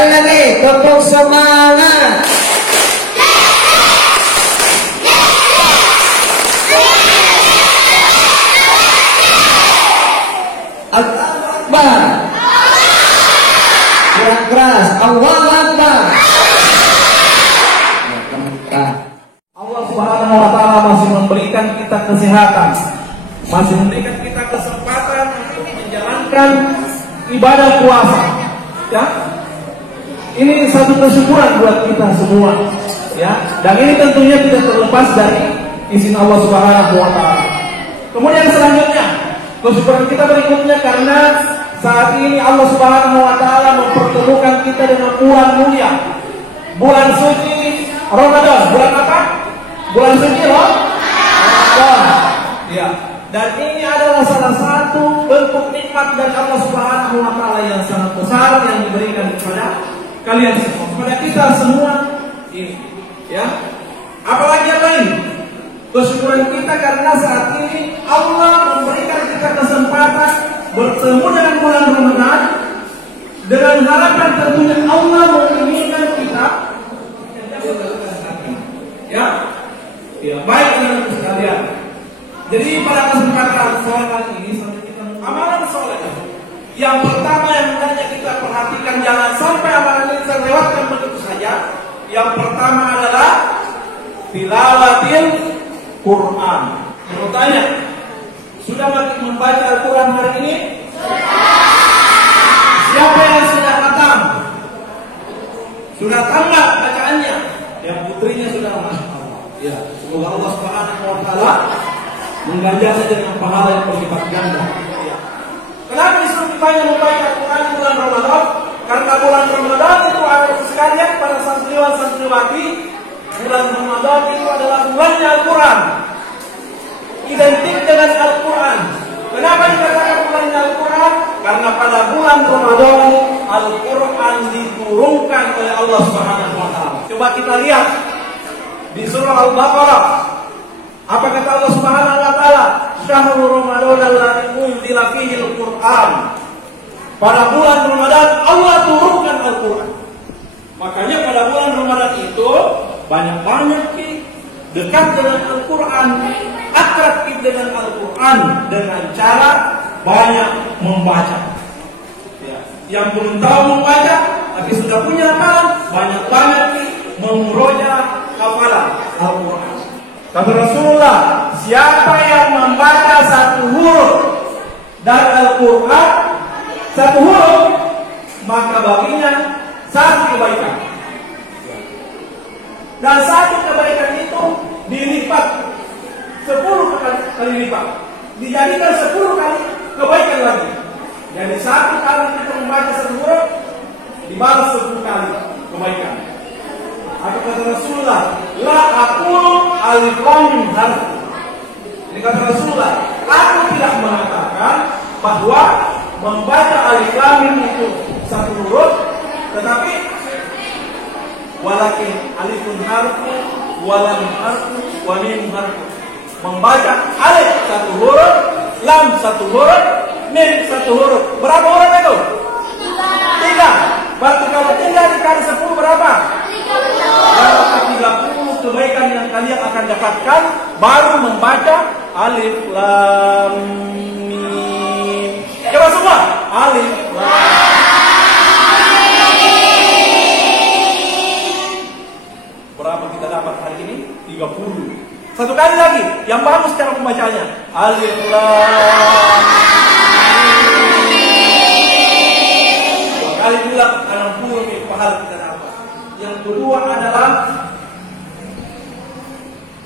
Sekali lagi, tepuk semangat. Allahu Akbar. Kurang keras. Allahu Akbar. Allah Subhanahu wa taala masih memberikan kita kesehatan, masih memberikan kita kesempatan untuk menjalankan ibadah puasa. Ya. Ini satu kesyukuran buat kita semua. Ya. Dan ini tentunya tidak terlepas dari izin Allah Subhanahu wa taala. Kemudian selanjutnya, kesyukuran kita berikutnya karena saat ini Allah Subhanahu wa taala mempertemukan kita dengan bulan mulia. Bulan suci Ramadan. Bulan apa? Bulan suci Ramadan. Ya. Dan ini adalah salah satu bentuk nikmat dari Allah Subhanahu wa taala yang sangat besar yang diberikan kepada kalian semua, kepada kita semua ini. Ya. Apalagi yang lain? Kesyukuran kita karena saat ini Allah memberikan kita kesempatan bertemu dengan bulan Ramadan dengan harapan tentunya Allah menginginkan kita. Ya, baik teman-teman sekalian. Jadi pada kesempatan sore kali ini sampai kita amalan soleh. Yang pertama yang hendaknya kita perhatikan jangan sampai amalan ini terlewatkan begitu saja. Yang pertama adalah tilawatil Quran. Bertanya, sudah membaca Al-Quran hari ini? Siapa yang sudah khatam? Sudah tamat bacaannya? Yang putrinya sudah masuk. Ya, semoga Allah Subhanahu wa taala mengganjarnya dengan pahala yang berlipat ganda. Ya. Kenapa disuruh kita membaca Al-Quran di bulan Ramadan? Karena bulan Ramadan itu ada sekalian para santriwan santriwati. Bulan Ramadan itu adalah bulannya Al-Quran. Identik dengan Al-Quran. Kenapa dikatakan bulannya Al-Quran? Karena pada bulan Ramadan Al-Quran diturunkan oleh Allah Subhanahu wa taala. Coba kita lihat di surah Al-Baqarah. Apa kata Allah Subhanahu wa taala? Syahrul Ramadan alladzi unzila fihi al-Qur'an. Pada bulan Ramadan Allah turunkan Al-Quran. Makanya pada bulan Ramadan itu banyak-banyak dekat dengan Al-Quran, akrab dengan Al-Quran dengan cara banyak membaca. Ya. Yang belum tahu membaca tapi sudah punya hafalan, banyak-banyak memuroja hafalan Al-Quran. Kata Rasulullah, siapa yang membaca satu huruf dari Al-Quran, satu huruf, maka baginya satu kebaikan. Dan satu kebaikan itu dilipat 10 kali lipat, dijadikan 10 kali kebaikan lagi. Jadi satu kali kita membaca satu huruf dibalas 10 kali kebaikan. Apa kata Rasulullah? La aqulu alif lam mim harf. Ini kata Rasulullah, aku tidak mengatakan bahwa membaca alif lam mim itu satu huruf, tetapi walakin alifun harfu, walam harfu, wa mim harfu. Membaca alif satu huruf, lam satu huruf, mim satu huruf. Berapa huruf itu? 3. Berarti kalau 3 dikali 10 berapa? 30 kebaikan yang kalian akan dapatkan baru membaca alif lam mim. Coba semua. Alif lam. Berapa kita dapat hari ini? 30. Satu kali lagi, yang bagus cara membacanya. Alif lam. Dua kali pula 60 pahala kita dapat. Yang kedua adalah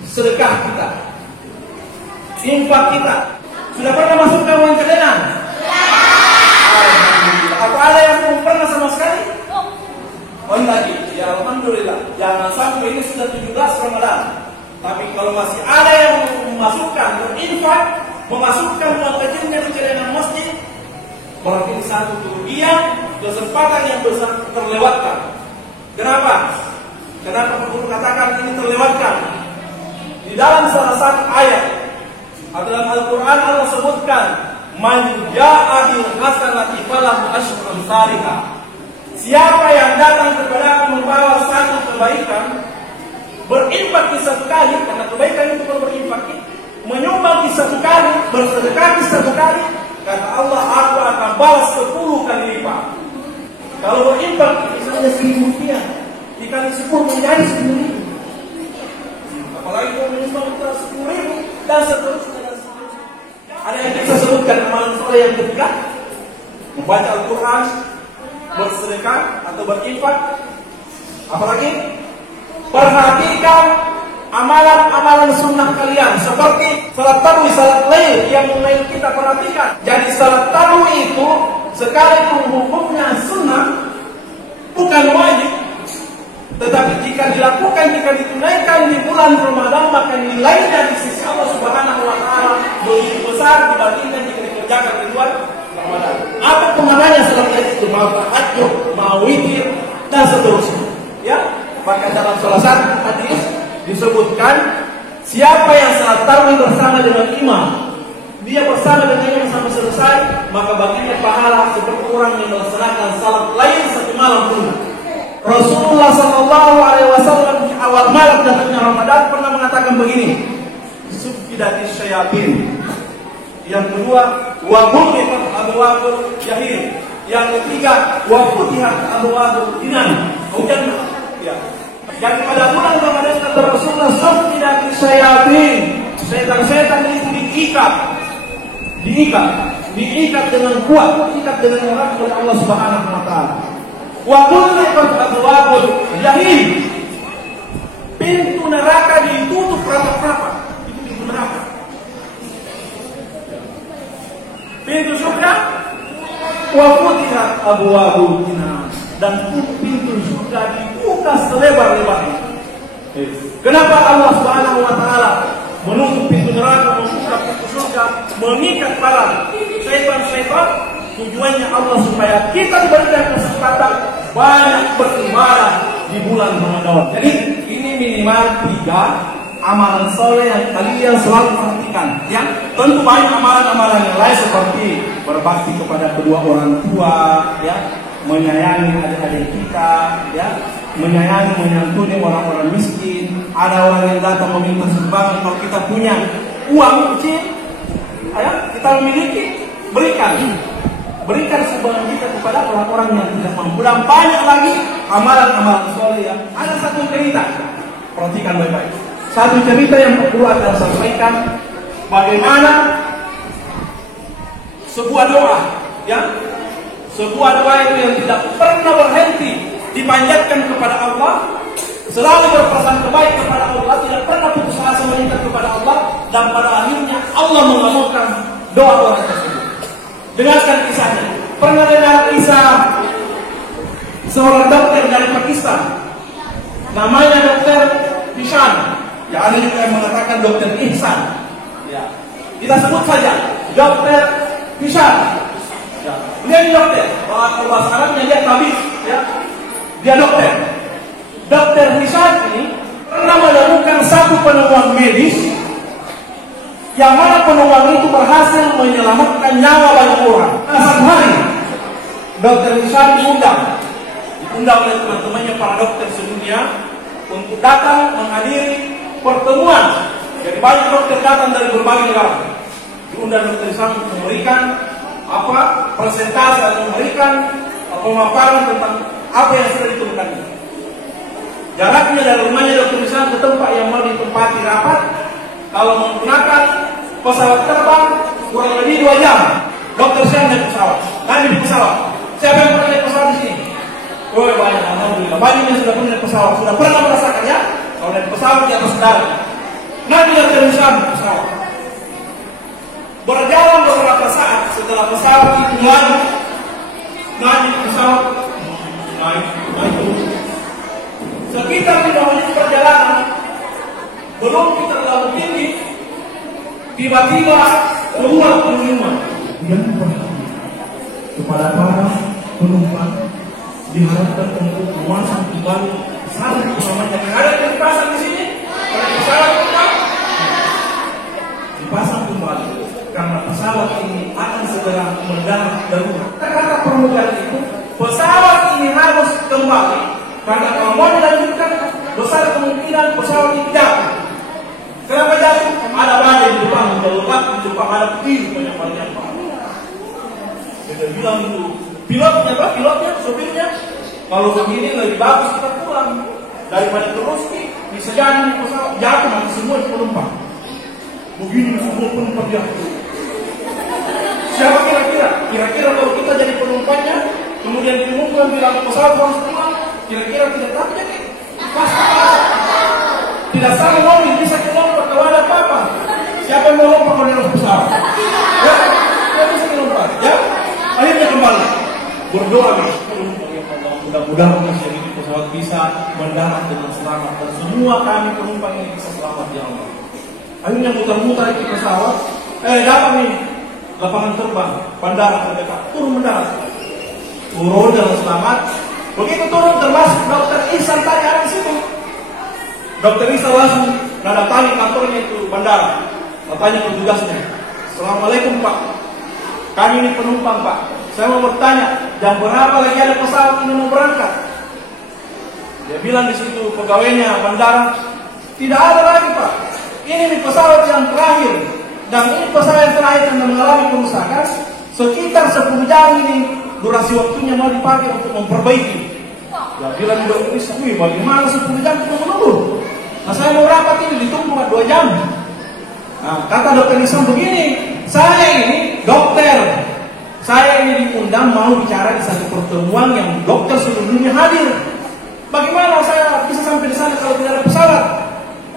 sedekah kita, infak kita. Sudah pernah masukkan uang cadangan? Apa ada yang belum pernah sama sekali? Oh lagi, ya alhamdulillah. Jangan sampai ini sudah 17 Ramadan. Tapi kalau masih ada yang memasukkan berinfak, memasukkan uang kecilnya di cadangan masjid, berarti satu kerugian, kesempatan yang besar terlewatkan. Kenapa? Kenapa perlu katakan ini terlewatkan? Di dalam salah satu ayat dalam Al-Quran Allah sebutkan, Man ja'a bil hasanati falahu asyru amsalihha. siapa yang datang kepada aku membawa satu kebaikan, berinfak di satu kali, karena kebaikan itu kalau berinfak, menyumbang di satu kali, bersedekah di satu kali, kata Allah, aku akan balas 10 kali lipat. Kalau berinfak misalnya 1.000 rupiah, dikali 10 menjadi 10.000. Apalagi kalau menyumbang 10.000 dan seterusnya. Ada yang kita sebutkan amalan soleh yang ketiga, membaca Al-Quran, bersedekah atau berinfak. Apalagi perhatikan amalan-amalan sunnah kalian, seperti salat tarawih, salat lail yang mulai kita perhatikan. Jadi salat tarawih itu sekalipun hukumnya sunnah, bukan wajib, tetapi jika dilakukan, jika ditunaikan di bulan Ramadan, maka nilainya di sisi Allah Subhanahu wa Ta'ala begitu besar dibandingkan jika dikerjakan di luar Ramadan. Apa pengaruhnya salat itu? Mau tahajud, mau witir, dan seterusnya. Ya, maka dalam salah satu hadis disebutkan, siapa yang salat tarawih bersama dengan imam, dia bersama dengan imam sampai selesai, maka baginya pahala seperti orang yang melaksanakan salat lain satu malam pun. Rasulullah Sallallahu Alaihi Wasallam di awal malam datangnya Ramadan pernah mengatakan begini, sufidatis syayatin. Yang kedua, wa bulikat abwabul jahil. Yang ketiga, wa futihat abwabul jinan. Jannah. Ya. Jadi pada bulan Ramadan kata Rasulullah, sufidatis syayatin. Setan-setan itu diikat dengan kuat, diikat dengan erat oleh Allah Subhanahu wa Ta'ala. Wa bulikat abwabul jahil. Pintu neraka ditutup rapat-rapat. Itu pintu neraka. Pintu surga, wa futihat abwabul jinan, dan pintu surga dibuka selebar-lebarnya. Kenapa Allah Subhanahu wa Ta'ala menutup pintu neraka, membuka pintu surga, mengikat para syaitan-syaitan? Tujuannya Allah supaya kita diberikan kesempatan banyak beribadah di bulan Ramadan. Jadi ini minimal 3 amalan soleh yang kalian selalu perhatikan. Yang tentu banyak amalan-amalan yang lain seperti berbakti kepada kedua orang tua, ya, menyayangi adik-adik kita, ya, menyayangi, menyantuni orang-orang miskin. Ada orang yang datang meminta sumbangan, kalau kita punya uang kecil, ya, kita memiliki, berikan sumbangan kita kepada orang-orang yang tidak mampu. Dan banyak lagi amalan-amalan soleh yang ada. Satu cerita, perhatikan baik-baik. Satu cerita yang perlu akan sampaikan, bagaimana sebuah doa, ya, sebuah doa itu yang tidak pernah berhenti dipanjatkan kepada Allah, selalu berpesan kebaikan kepada Allah, tidak pernah putus asa meminta kepada Allah, dan pada akhirnya Allah mengabulkan doa orang tersebut. Dengarkan kisahnya. Pernah dengar kisah seorang dokter dari Pakistan, namanya Dokter Ihsan. Ya, ada juga yang mengatakan Dokter Ihsan. Ya, kita sebut saja Dokter Ihsan. Ya, dia dokter. Kalau bahasa Arabnya dia tabib. Ya, dia dokter. Dokter Ihsan ini pernah menemukan satu penemuan medis, yang mana penemuan itu berhasil menyelamatkan nyawa banyak orang. Nah, satu hari Dokter Ihsan diundang oleh teman-temannya para dokter sedunia untuk datang menghadiri pertemuan. Jadi banyak dokter datang dari berbagai negara. Diundang Dokter Ihsan untuk memberikan presentasi atau memberikan pemaparan tentang apa yang sudah ditemukan. Jaraknya dari rumahnya Dokter Ihsan ke tempat yang mau ditempati rapat, kalau menggunakan pesawat terbang kurang lebih 2 jam. Dokter Ihsan naik pesawat. Nanti di pesawat. Siapa yang pernah naik pesawat di sini? Oh, banyak, alhamdulillah. Banyak yang sudah pernah naik pesawat, sudah pernah merasakan, ya. Kalau naik pesawat di atas darat. Nanti Dokter Ihsan pesawat. Berjalan beberapa saat setelah pesawat itu naik pesawat, naik turun. Sekitar 5 menit perjalanan, belum kita terlalu tinggi, tiba-tiba keluar pengumuman yang berhenti kepada para penumpang diharapkan untuk memasang kembali sarung utamanya. Ada yang dipasang di sini, pada pesawat dipasang kembali karena pesawat ini akan segera mendarat darurat. Kata permukaan itu pesawat ini harus kembali karena kalau mau dilanjutkan besar kemungkinan pesawat ini jatuh. Kenapa jatuh? Ada badai di Jepang, di Jepang ada petir banyak-banyak. Kita bilang itu pilotnya Pak, sopirnya. Kalau begini lebih bagus kita pulang daripada terus bisa jadi pesawat jatuh nanti semua penumpang. Begini semua penumpang jatuh. Siapa kira-kira? Kira-kira kalau kita jadi penumpangnya, kemudian diumumkan bilang pesawat harus pulang, kira-kira tidak takut ya? Pasti tidak salah mobil bisa kelompat kalau ada apa-apa. Siapa yang mau lompat kalau di atas pesawat? Ya, tidak bisa kelompat. Ya, akhirnya kembali berdoa nih. Mudah-mudahan ini pesawat bisa mendarat dengan selamat dan semua kami penumpang ini bisa selamat ya Allah. Akhirnya muter-muter itu pesawat, dapat nih lapangan terbang, bandara terdekat, turun mendarat, turun dengan selamat. Begitu turun termasuk Dokter Ihsan tadi ada di situ. Dokter Ihsan langsung datangi kantornya itu bandara, tanya petugasnya, Assalamualaikum Pak, kami ini penumpang Pak. Saya mau bertanya, jam berapa lagi ada pesawat ini mau berangkat? Dia bilang di situ pegawainya bandara, tidak ada lagi Pak. Ini pesawat yang terakhir. Dan ini pesawat yang terakhir yang mengalami kerusakan. Sekitar 10 jam ini durasi waktunya mau dipakai untuk memperbaiki. Dia bilang dokter Ihsan, bagaimana 10 jam kita menunggu? Nah saya mau rapat ini ditunggu 2 jam. Nah kata dokter Ihsan begini, saya ini dokter. Saya ini diundang mau bicara di satu pertemuan yang dokter seluruh dunia hadir. Bagaimana saya bisa sampai di sana kalau tidak ada pesawat?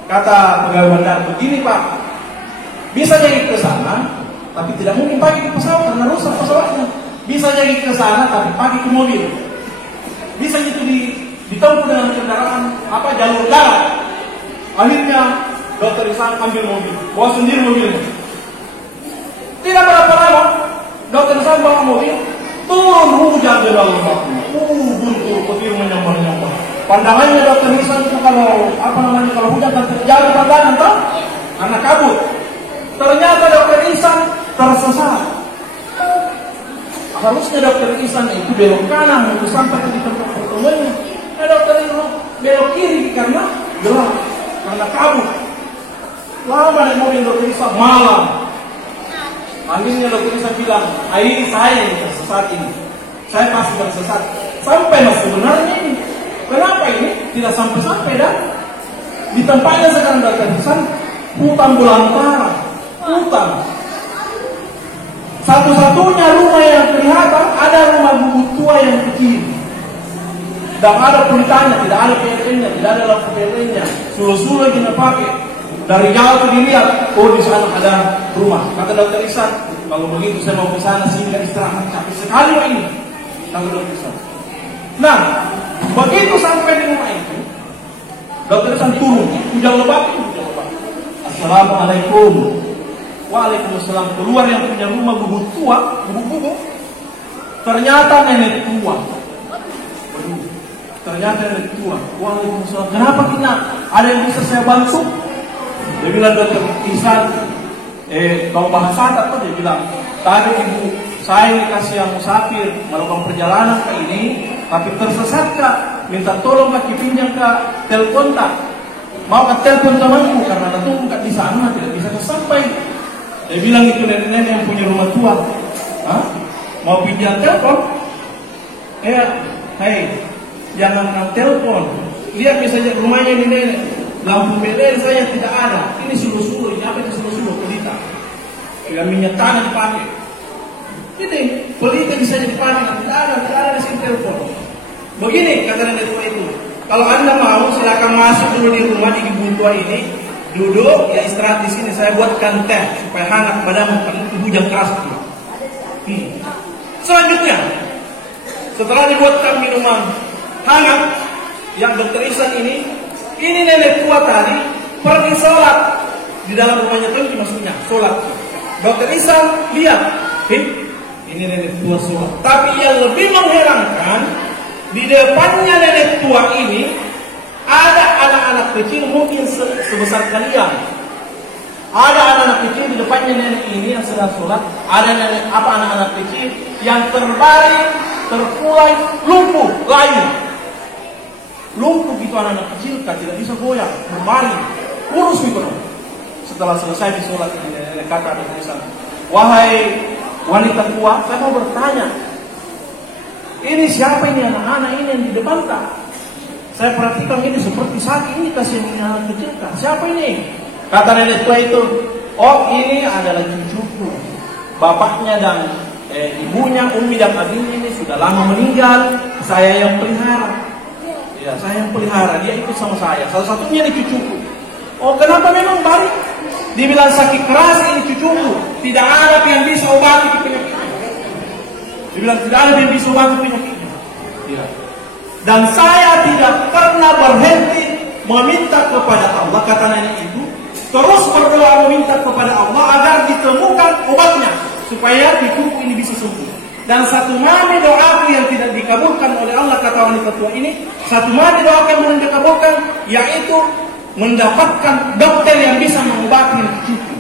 Kata pegawai bandara begini Pak, bisa jadi ke sana, tapi tidak mungkin pakai ke pesawat karena rusak pesawatnya. Bisa jadi ke sana, tapi pakai ke mobil. Bisa itu ditempuh dengan kendaraan jalur darat. Akhirnya dokter Ihsan ambil mobil, bawa sendiri mobilnya. Tidak berapa lama. Dokter Ihsan bawa mobil, turun hujan di dalam waktu. Buntu petir menyambar-nyambar. Pandangannya dokter Ihsan itu kalau hujan kan terjadi pandangan toh, karena kabut. Ternyata dokter Ihsan tersesat. Harusnya dokter Ihsan itu belok kanan untuk sampai ke tempat pertemuannya. Dokter Ihsan belok kiri karena gelap, karena kabut. Lama naik mobil dokter Ihsan malam. Akhirnya dokter Ihsan bilang, ini saya yang tersesat ini. Saya pasti tersesat. Sampai mas sebenarnya ini. Kenapa ini? Tidak sampai-sampai dah. Di tempatnya sekarang dokter Ihsan, hutan belantara. Hutan. Satu-satunya rumah yang kelihatan ada rumah bubuk tua yang kecil. Dan ada pelitanya, tidak ada PLN-nya, tidak ada lampu PLN-nya. Sulu-sulu lagi pakai. Dari jauh tuh dilihat, di sana ada rumah. Kata dokter Ihsan, kalau begitu saya mau ke sana sehingga istirahat capek sekali ini. Kata dokter Ihsan. Nah, begitu sampai di rumah itu, dokter Ihsan turun, hujan lebat. Assalamualaikum. Waalaikumsalam. Keluar yang punya rumah bubuk tua, bubuk-bubuk. Ternyata nenek tua. Ternyata nenek tua. Waalaikumsalam. Kenapa kita? Ada yang bisa saya bantu? Dia bilang dokter Ihsan, kalau bahasa apa? Dia bilang, tadi ibu saya dikasih yang musafir melakukan perjalanan ke ini, tapi tersesat Kak, minta tolong Kak pinjam Kak telepon tak? Mau Kak telepon temanku karena tunggu Kak di sana tidak bisa sampai. Dia bilang itu nenek-nenek yang punya rumah tua. Hah? Mau pinjam telepon? Hei, jangan telepon. Lihat misalnya rumahnya ini nenek. Lampu PLN saya tidak ada. Ini sulu-sulu, ini apa itu sulu-sulu? Pelita. Tidak minyak tanah dipakai. Ini pelita bisa dipakai. Tidak ada di sini telepon. Begini kata nenek tua itu. Kalau Anda mau silakan masuk dulu di rumah di Kebun Tua ini, duduk ya istirahat di sini. Saya buatkan teh supaya hangat padamu karena itu hujan keras. Selanjutnya, setelah dibuatkan minuman hangat yang dokter Ihsan ini nenek tua tadi pergi sholat di dalam rumahnya tadi maksudnya sholat. Dokter Ihsan lihat, ini nenek tua sholat. Tapi yang lebih mengherankan, di depannya nenek tua ini ada anak-anak kecil mungkin sebesar kalian. Ada anak-anak kecil di depannya nenek ini yang sedang sholat. Ada anak-anak kecil yang terbaring terkulai lumpuh lain. Lumpuh gitu anak-anak kecil kan tidak bisa goyang, berbaring, kurus gitu. Setelah selesai disolat ini kata ada tulisan, wahai wanita tua, saya mau bertanya, ini siapa ini anak-anak ini yang di depan tak? Saya perhatikan ini seperti sakit, ini kasihan ini anak kecil kan? Siapa ini? Kata nenek tua itu, oh ini adalah cucuku. Bapaknya dan ibunya, Umi dan Abinya ini sudah lama meninggal. Saya yang pelihara. Ya, saya yang pelihara. Dia ikut sama saya. Salah satunya ini cucuku. Oh, kenapa memang balik? Dibilang sakit keras ini cucuku. Tidak ada yang bisa obati penyakitnya. Dibilang tidak ada yang bisa obati penyakitnya. Ya. Dan saya tidak pernah berhenti meminta kepada Allah, kata nenek itu, terus berdoa meminta kepada Allah agar ditemukan obatnya supaya cucuku ini bisa sembuh. Dan satu mani doaku yang tidak dikabulkan oleh Allah, kata wanita tua ini, satu mani doakan yang dikabulkan, yaitu mendapatkan dokter yang bisa mengobati cucuku.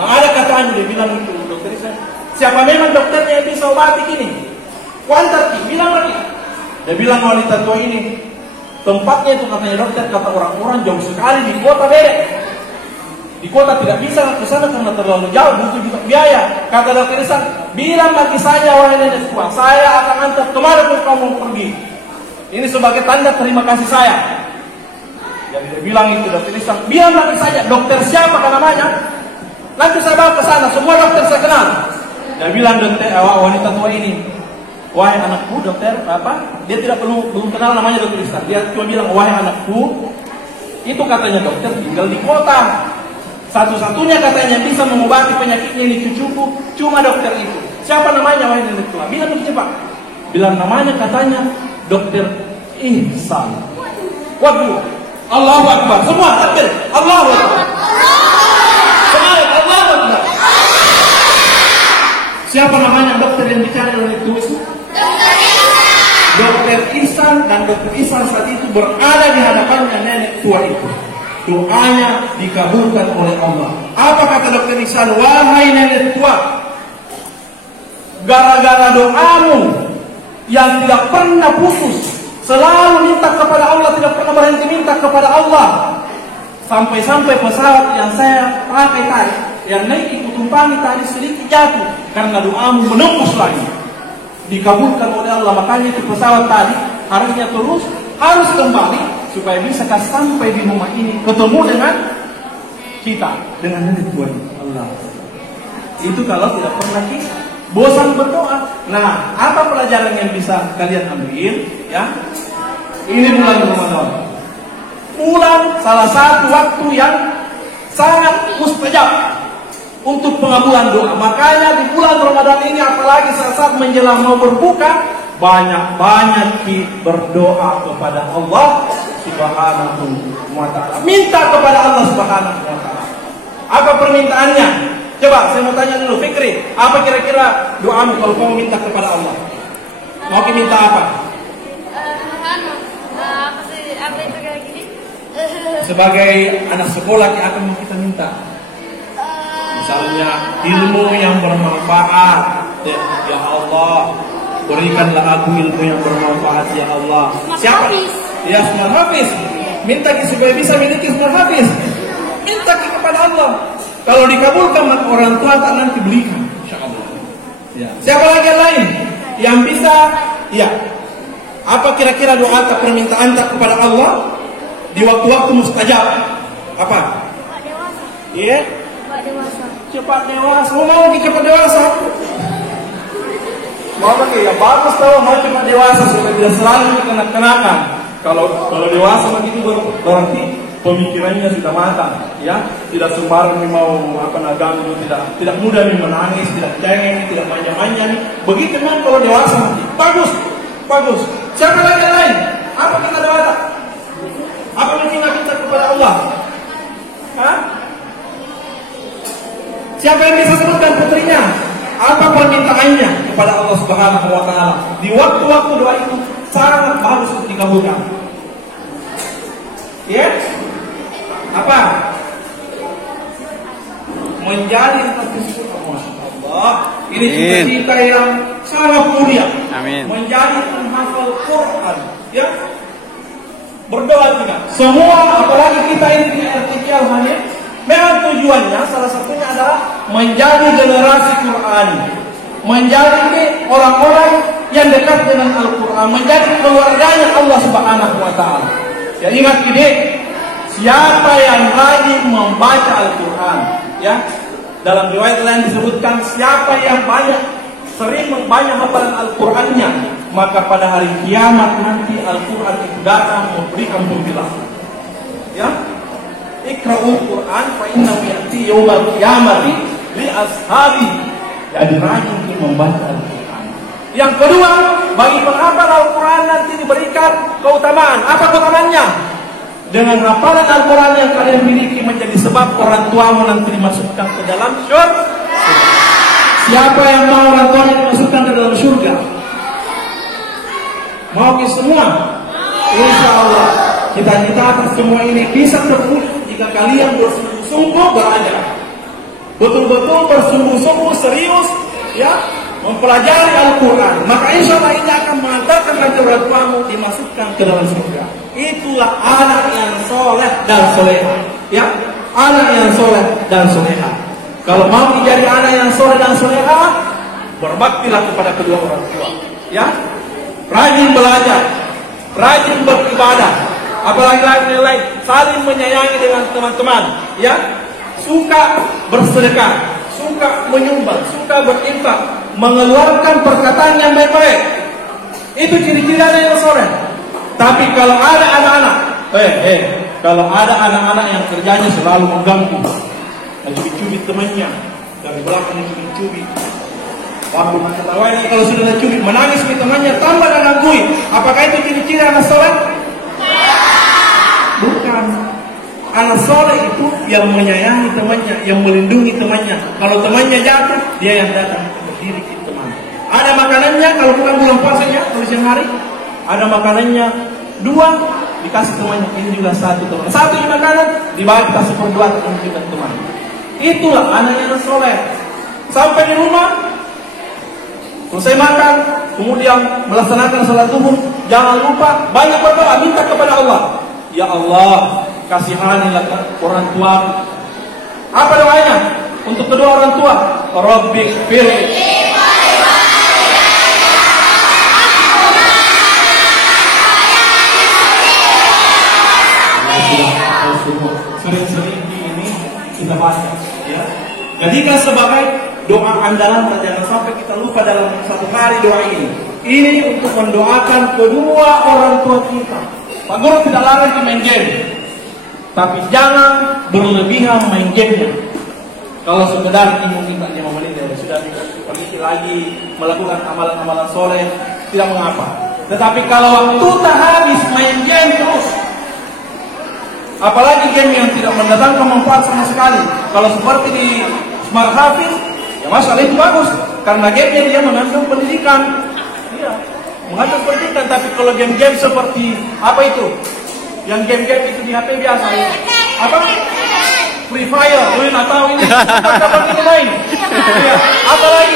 Nah ada katanya dia bilang itu dokter saya, siapa memang dokternya yang bisa obati ini? Kuantar bilang lagi. Dia bilang wanita tua ini, tempatnya itu katanya dokter, kata orang-orang jauh sekali di kota Bedek. Di kota tidak bisa ke sana karena terlalu jauh, butuh juga biaya. Kata dokter Isan, bilang bagi saya wahai nenek tua, saya akan antar kemana pun kamu pergi. Ini sebagai tanda terima kasih saya. Jadi dia bilang itu dokter Isan, bilang bagi saya, dokter siapa kan namanya? Nanti saya bawa ke sana, semua dokter saya kenal. Dia bilang dokter wanita tua ini, wahai anakku dokter apa? Dia belum kenal namanya dokter Isan. Dia cuma bilang wahai anakku, itu katanya dokter tinggal di kota. Satu-satunya katanya bisa mengobati penyakitnya ini cucuku, cuma dokter itu. Siapa namanya wahai nenek tua? Bilang lebih cepat. Bilang namanya katanya dokter Ihsan. Waduh, Allahu Akbar. Semua takbir. Allahu Akbar. Semangat, Allahu Akbar. Siapa namanya dokter yang dicari oleh tulis? Dokter Ihsan. Dan dokter Ihsan saat itu berada di hadapannya nenek tua itu. Doanya dikabulkan oleh Allah. Apa kata dokter Ihsan? Wahai nenek tua, gara-gara doamu yang tidak pernah putus, selalu minta kepada Allah, tidak pernah berhenti minta kepada Allah, sampai-sampai pesawat yang saya pakai tadi, yang naik ikut tumpangi tadi sedikit jatuh karena doamu menembus lagi, dikabulkan oleh Allah. Makanya itu pesawat tadi harusnya terus harus kembali supaya bisa sampai di rumah ini ketemu dengan kita, dengan nenek tua Allah. Itu kalau tidak pernah kita bosan berdoa. Nah, apa pelajaran yang bisa kalian ambil? Ya, ini bulan Ramadan. Bulan salah satu waktu yang sangat mustajab untuk pengabulan doa. Makanya di bulan Ramadan ini, apalagi saat menjelang mau berbuka, banyak-banyak berdoa kepada Allah Subhanahu wa ta'ala. Minta kepada Allah Subhanahu wa ta'ala. Apa permintaannya? Coba saya mau tanya dulu, Fikri, apa kira-kira doamu kalau kamu minta kepada Allah? Mau minta apa? Apa itu kayak gini? Sebagai anak sekolah yang akan kita minta, misalnya ilmu yang bermanfaat. Ya Allah, berikanlah aku ilmu yang bermanfaat ya Allah. Siapa? Ya Smart Hafiz. Minta supaya bisa miliki Smart Hafiz. Minta kepada Allah. Kalau dikabulkan maka orang tua tak nanti belikan, insyaallah. Ya. Siapa lagi yang lain yang bisa? Ya. Apa kira-kira doa atau permintaan tak kepada Allah di waktu-waktu mustajab? Apa? Cepat dewasa. Iya. Cepat dewasa. Cepat dewasa. Mau cepat dewasa? Mau lagi ya bagus tahu mau cepat dewasa supaya tidak selalu dikenak-kenakan. Kalau dewasa begitu berarti pemikirannya sudah matang, ya, tidak sembarang mau ganggu, tidak mudah menangis, tidak cengeng, tidak manja-manja nih. Begitu memang kalau dewasa nanti bagus. Siapa lagi yang lain? Apa kita doa? Apa mungkin kita kepada Allah? Hah? Siapa yang bisa sebutkan putrinya? Apa permintaannya kepada Allah Subhanahu wa ta'ala? Di waktu-waktu doa itu sangat bagus untuk dikabulkan. Ya? Apa? Menjalin kasih Allah. Allah. Ini cita-cita yang sangat mulia. Amin. Menjadi penghafal Quran. Ya. Berdoa juga. Semua, apalagi kita ini di RTK hanya, memang tujuannya salah satunya adalah menjadi generasi Quran, menjadi orang-orang yang dekat dengan Al-Quran, menjadi keluarganya Allah Subhanahu Wa Taala. Ya, ingat ini, siapa yang rajin membaca Al-Quran, ya, dalam riwayat lain disebutkan siapa yang sering membanyak hafalan Al-Qurannya, maka pada hari kiamat nanti Al-Quran itu datang memberikan pembelaan. Ya, Iqra'ul Quran fa innahu ya'ti yaumal qiyamati li ashabi. Jadi rajin untuk membaca Al-Quran. Yang kedua, bagi penghafal Al-Quran nanti diberikan keutamaan. Apa keutamaannya? Dengan hafalan Al-Quran yang kalian miliki menjadi sebab orang tuamu nanti dimasukkan ke dalam surga. Siapa yang mau orang tuanya dimasukkan ke dalam surga? Mau kita semua? Insya Allah cita-cita atas semua ini bisa terwujud jika kalian bersungguh-sungguh belajar, betul-betul bersungguh-sungguh serius, ya, mempelajari Al-Quran. Maka insya Allah ini akan mengantarkan nanti orang tuamu dimasukkan ke dalam surga. Itulah anak yang soleh dan soleha, ya, anak yang soleh dan soleha. Kalau mau menjadi anak yang soleh dan soleha, berbaktilah kepada kedua orang tua, ya. Rajin belajar, rajin beribadah, apalagi lain-lain, saling menyayangi dengan teman-teman, ya. Suka bersedekah, suka menyumbang, suka berinfak, mengeluarkan perkataan yang baik-baik. Itu ciri-ciri anak yang soleh. Tapi kalau ada anak-anak, kalau ada anak-anak yang kerjanya selalu mengganggu, cubit-cubit temannya, dari belakang cubit-cubit. Waktu ketawain kalau sudah cubit, menangis ke temannya, tambah dan gangguin. Apakah itu ciri-ciri anak soleh? Bukan. Anak soleh itu yang menyayangi temannya, yang melindungi temannya. Kalau temannya jatuh, dia yang datang berdiri ke teman. Ada makanannya, kalau bukan bulan puasanya, kalau siang hari, ada makanannya 2, dikasih temannya. Ini juga 1 teman. 1 makanan, dibagi kasih per 2 teman. Itulah anak yang soleh. Sampai di rumah, selesai makan, kemudian melaksanakan salat subuh, jangan lupa banyak berdoa, minta kepada Allah. Ya Allah, kasihanilah orang tua. Apa doanya untuk kedua orang tua? Rabbi firli. Sering-sering ini kita baca, ya. Jadikan sebagai doa andalan, jangan sampai kita lupa dalam satu hari doa ini. Ini untuk mendoakan kedua orang tua kita. Pak Guru tidak larang di main game, tapi jangan berlebihan main gamenya. Kalau sekedar ini mungkin 5 menit ya sudah pergi lagi melakukan amalan-amalan soleh, tidak mengapa. Tetapi kalau waktu tak habis main game terus, apalagi game yang tidak mendatangkan manfaat sama sekali. Kalau seperti di Smart Hafiz, ya masalah itu bagus, karena game dia mengandung pendidikan, iya, mengandung pendidikan. Tapi kalau game-game seperti apa itu, yang game-game itu di HP biasa, apa? Free Fire, lu nggak tahu ini, kapan kita main? Ya, apa lagi?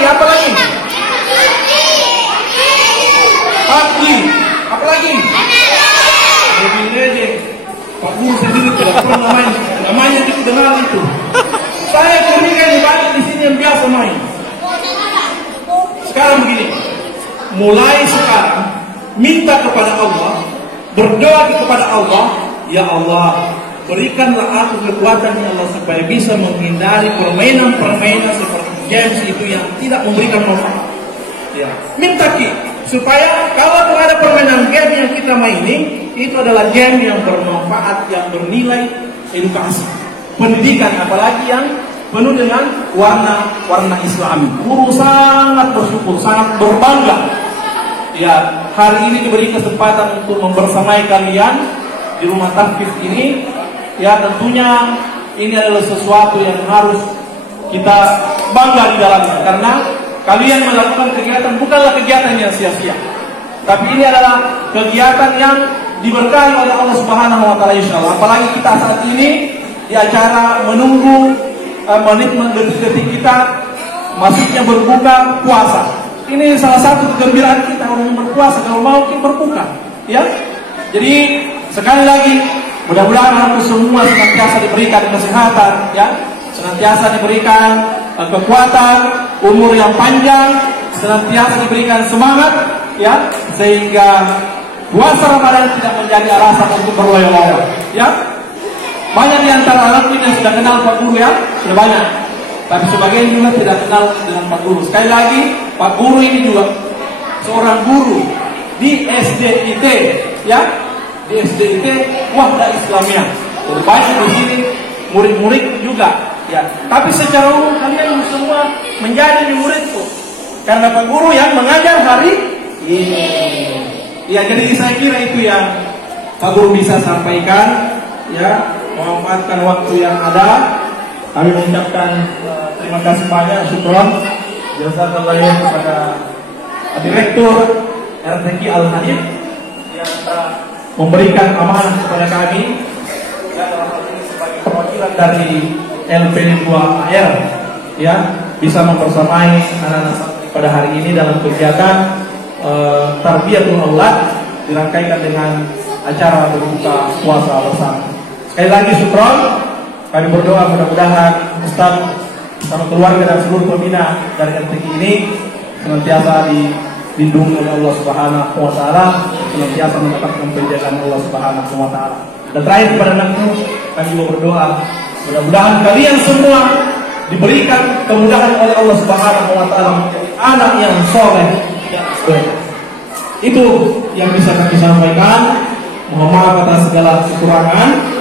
PUBG, apa lagi? Mobile Legends. Pak Guru sendiri tidak pernah main, namanya itu dengar itu. Saya curiga di banyak di sini yang biasa main. Sekarang begini, mulai sekarang minta kepada Allah, berdoa kepada Allah, ya Allah, berikanlah aku kekuatan ya Allah supaya bisa menghindari permainan-permainan seperti games itu yang tidak memberikan manfaat. Ya, minta supaya kalau ada permainan game yang kita maini, itu adalah game yang bermanfaat, yang bernilai edukasi, pendidikan, apalagi yang penuh dengan warna Islami. Guru sangat bersyukur, sangat berbangga. Ya, hari ini diberi kesempatan untuk membersamai kalian di rumah tahfiz ini. Ya, tentunya ini adalah sesuatu yang harus kita bangga di dalamnya, karena kalian melakukan kegiatan bukanlah kegiatan yang sia-sia, tapi ini adalah kegiatan yang diberkahi oleh Allah Subhanahu wa taala insyaallah. Apalagi kita saat ini di acara menunggu menit detik-detik kita masuknya berbuka puasa. Ini salah satu kegembiraan kita orang yang berpuasa kalau mau kita berbuka, ya. Jadi sekali lagi mudah-mudahan aku semua senantiasa diberikan kesehatan, ya, senantiasa diberikan kekuatan, umur yang panjang, senantiasa diberikan semangat, ya, sehingga puasa Ramadan tidak menjadi alasan untuk berloyo-loyo, ya. Banyak di antara anak ini yang sudah kenal Pak Guru, ya, sudah banyak. Tapi sebagian juga tidak kenal dengan Pak Guru. Sekali lagi, Pak Guru ini juga seorang guru di SDIT, ya, di SDIT Wahda Islamiyah. Banyak di sini murid-murid juga, ya. Tapi secara umum kalian semua menjadi muridku karena Pak Guru yang mengajar hari ini. Ya, jadi saya kira itu yang Pak Guru bisa sampaikan, ya. Memanfaatkan waktu yang ada, kami mengucapkan terima kasih banyak, syukron, jazakallahu khairan kepada Direktur RTQ Al-Hadid yang telah memberikan amanah kepada kami, dan dalam hal ini sebagai perwakilan dari LP2AR, ya, bisa mempersamai anak-anak pada hari ini dalam kegiatan Tarbiyatul Aulad dirangkaikan dengan acara berbuka puasa bersama. Sekali lagi syukron, kami berdoa mudah-mudahan Ustaz sama keluarga dan seluruh pembina dari RTQ ini senantiasa dilindungi oleh Allah Subhanahu wa taala, senantiasa mendapatkan penjagaan Allah Subhanahu wa taala. Dan terakhir kepada anakku, kami juga berdoa mudah-mudahan kalian semua diberikan kemudahan oleh Allah Subhanahu wa taala menjadi anak yang soleh dan soleh. Itu yang bisa kami sampaikan. Mohon maaf atas segala kekurangan.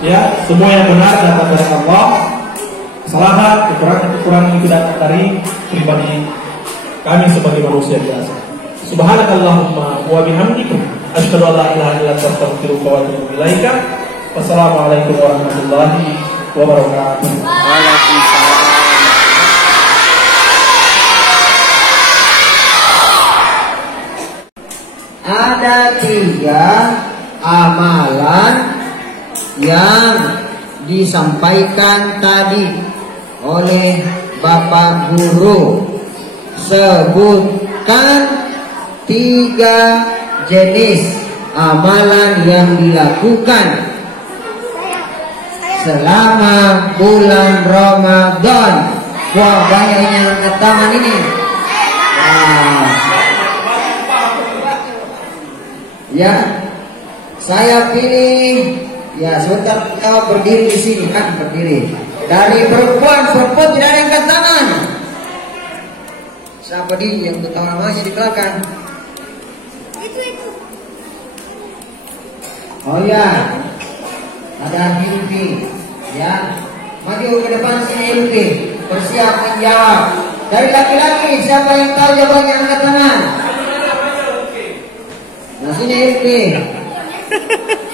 Ya, semua yang benar datang dari Allah. Kesalahan, kekurangan itu datang dari pribadi kami sebagai manusia biasa. Subhanakallahumma wa bihamdika asyhadu an la ilaha illa anta astaghfiruka wa atubu ilaika. Wassalamualaikum warahmatullahi wabarakatuh. Waalaikumsalam. Ada 3 amalan yang disampaikan tadi oleh Bapak Guru. Sebutkan 3 jenis amalan yang dilakukan selama bulan Ramadan. Wah, banyak yang angkat tangan ini. Ya, saya pilih. Ya, sebentar kita berdiri di sini, kan berdiri. Dari perempuan tidak ada yang angkat tangan. Siapa di yang pertama masih di belakang? Oh ya, ada Hilfi. Ya, maju ke depan sini Hilfi. Bersiap menjawab. Dari laki-laki siapa yang tahu jawabannya angkat tangan? Nah, sini Hilfi.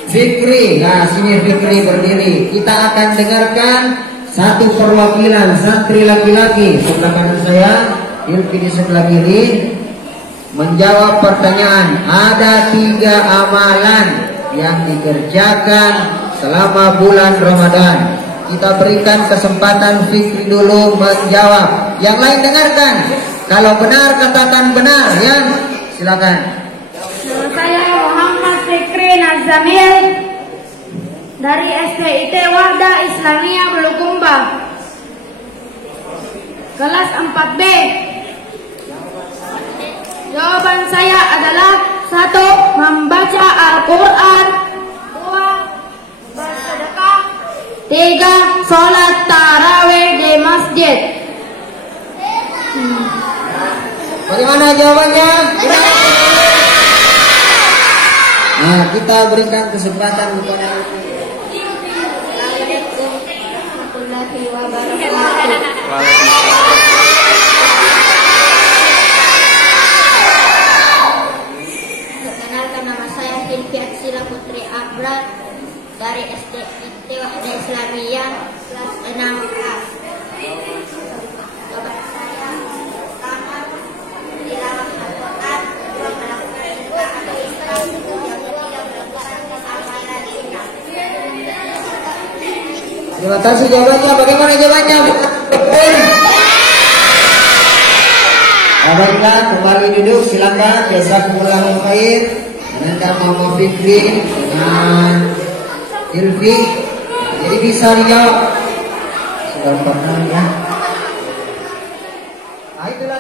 Fikri, nah sini Fikri berdiri. Kita akan dengarkan satu perwakilan santri laki-laki sebelah kanan saya, Hilfi di sebelah kiri, menjawab pertanyaan. Ada 3 amalan yang dikerjakan selama bulan Ramadan. Kita berikan kesempatan Fikri dulu menjawab. Yang lain dengarkan. Kalau benar katakan benar, ya. Silakan. Saya Muhammad Fikri Nazamil dari SDIT Wahda Islamiyah Bulukumba, kelas 4B. Jawaban saya adalah 1. Membaca Al-Quran, 2. Bersedekah, 3. Sholat tarawih di masjid. Bagaimana jawabannya? Nah, kita berikan kesempatan kepada Assalamualaikum warahmatullahi wabarakatuh. Perkenalkan, nama saya Hilfi Atsila Putri Abrar dari SDIT Wahda Islamiyah kelas 6A. Jawaban saya pertama, tilawah Al-Quran, 2. melakukan ibadah atau Islam, 3. Terima kasih jawabannya. Bagaimana jawabannya? Baiklah, kembali duduk, silakan. Jazakumullahu khair. Anda Mama Fikri dengan Ilvi. Jadi bisa dijawab. Sudah pernah ya. Nah, itulah.